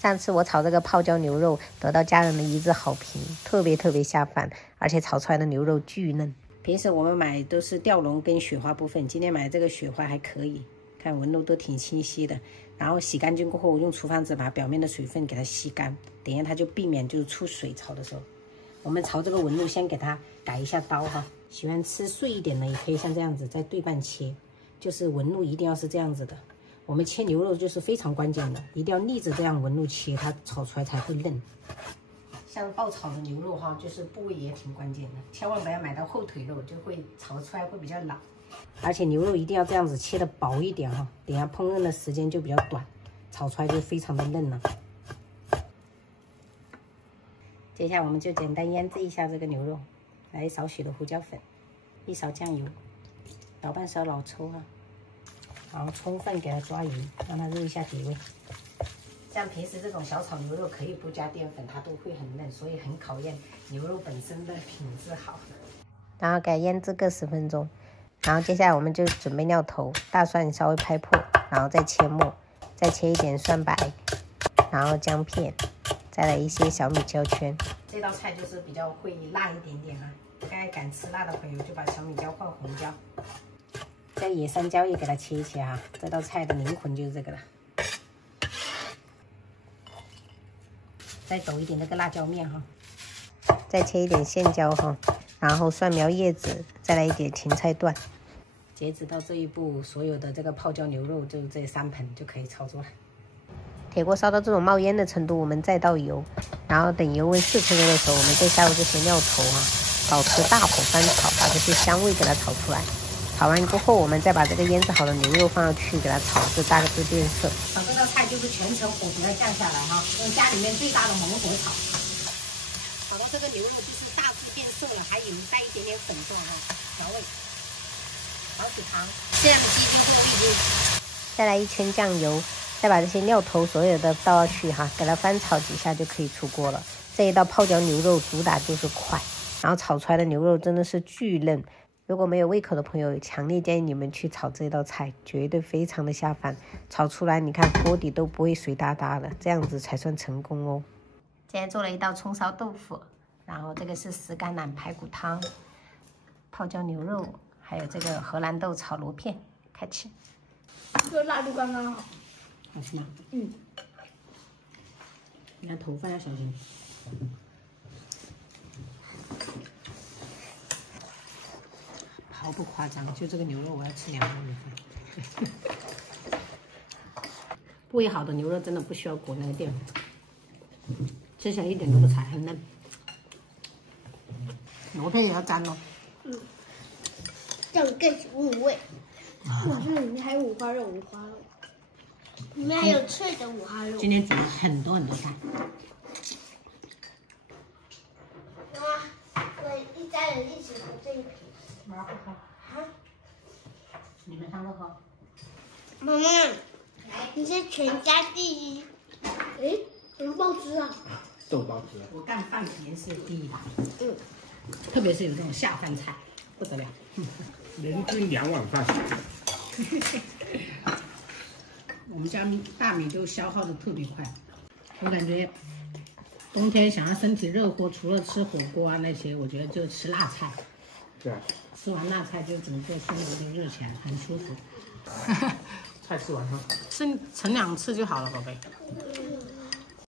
上次我炒這個泡椒牛肉，得到家人的一致好評，特別下飯，而且炒出來的牛肉巨嫩。平時我們買都是吊龍跟雪花部分，今天買這個雪花還可以，看紋路都挺清晰的。然後洗乾淨過後，用廚房紙把表面的水分給它吸乾，等一下它就避免就是出水炒的時候。我們炒這個紋路先給它改一下刀哈，喜歡吃碎一點的也可以像這樣子再对半切，就是紋路一定要是這樣子的。我們切牛肉就是非常關鍵的，一定要逆着這樣紋路切，它炒出來才會嫩。像爆炒的牛肉哈，就是部位也挺關鍵的，千萬不要買到後腿肉，就會炒出來會比較老。而且牛肉一定要這樣子切的薄一點哈，等下烹飪的時間就比較短，炒出来就非常的嫩了。接下来我們就簡單醃製一下這個牛肉，來少許的胡椒粉，一勺醬油，小半勺老抽啊。然後充分給它抓匀，讓它入一下底味。像平時這種小炒牛肉可以不加澱粉，它都會很嫩，所以很考驗牛肉本身的品質好。然後給它醃製個10分鐘。然後接下來我們就準備料頭，大蒜稍微拍破，然後再切末，再切一點蒜白，然後薑片，再來一些小米椒圈。這道菜就是比較會辣一點點啊，大家敢吃辣的朋友就把小米椒換紅椒。这野山椒也給它切一切哈，這道菜的靈魂就是這個了。再抖一點那個辣椒面哈，再切一點線椒哈，然後蒜苗葉子，再來一點芹菜段。截止到這一步，所有的這個泡椒牛肉就這3盆就可以操作了。鐵鍋燒到這種冒煙的程度，我們再倒油，然後等油溫4成油的時候，我們再下入這些料頭啊，保持大火翻炒，把這些香味給它炒出來。炒完過後，我們再把這個醃製好的牛肉放上去，給它炒至大致變色。炒這道菜就是全程火不要降下來哈，用家裡面最大的猛火炒。炒到這個牛肉就是大致變色了，還有帶一點點粉狀哈，調味。少許糖，這樣雞精或味精。再來1圈醬油，再把這些料頭所有的倒下去哈，給它翻炒幾下就可以出鍋了。這一道泡椒牛肉主打就是快，然後炒出來的牛肉真的是巨嫩。如果沒有胃口的朋友，強烈建議你們去炒這道菜，絕對非常的下飯。炒出來你看鍋底都不會水噠噠的，這樣子才算成功哦。今天做了一道蔥燒豆腐，然後這個是石橄欖排骨湯、泡椒牛肉，還有這個荷蘭豆炒螺片，開吃。這個辣度剛剛好。好吃嗎？嗯。你看頭發要小心。毫不誇張，就這個牛肉我要吃2碗米飯。部位好的牛肉真的不需要裹那個澱粉，吃起來一點都不柴，很嫩。螺片也要沾哦。嗯，這樣更入味。哇，這裡面還有五花肉，裡面還有脆的五花肉。今天煮了很多菜。媽，我一家人一起喝這一瓶。媽不喝。啊？你们3個喝。媽媽，你是全家第一。哎，什麼包汁啊？豆包汁。我幹飯肯定是第一的。嗯。特別是有這種下飯菜，不得了。人均2碗飯。我們家大米都消耗的特別快，我感覺冬天想要身體熱乎，除了吃火鍋啊那些，我覺得就吃辣菜。對啊。吃完辣菜就整個身體都熱起來，很舒服。菜吃完哈。吃盛2次就好了，寶貝。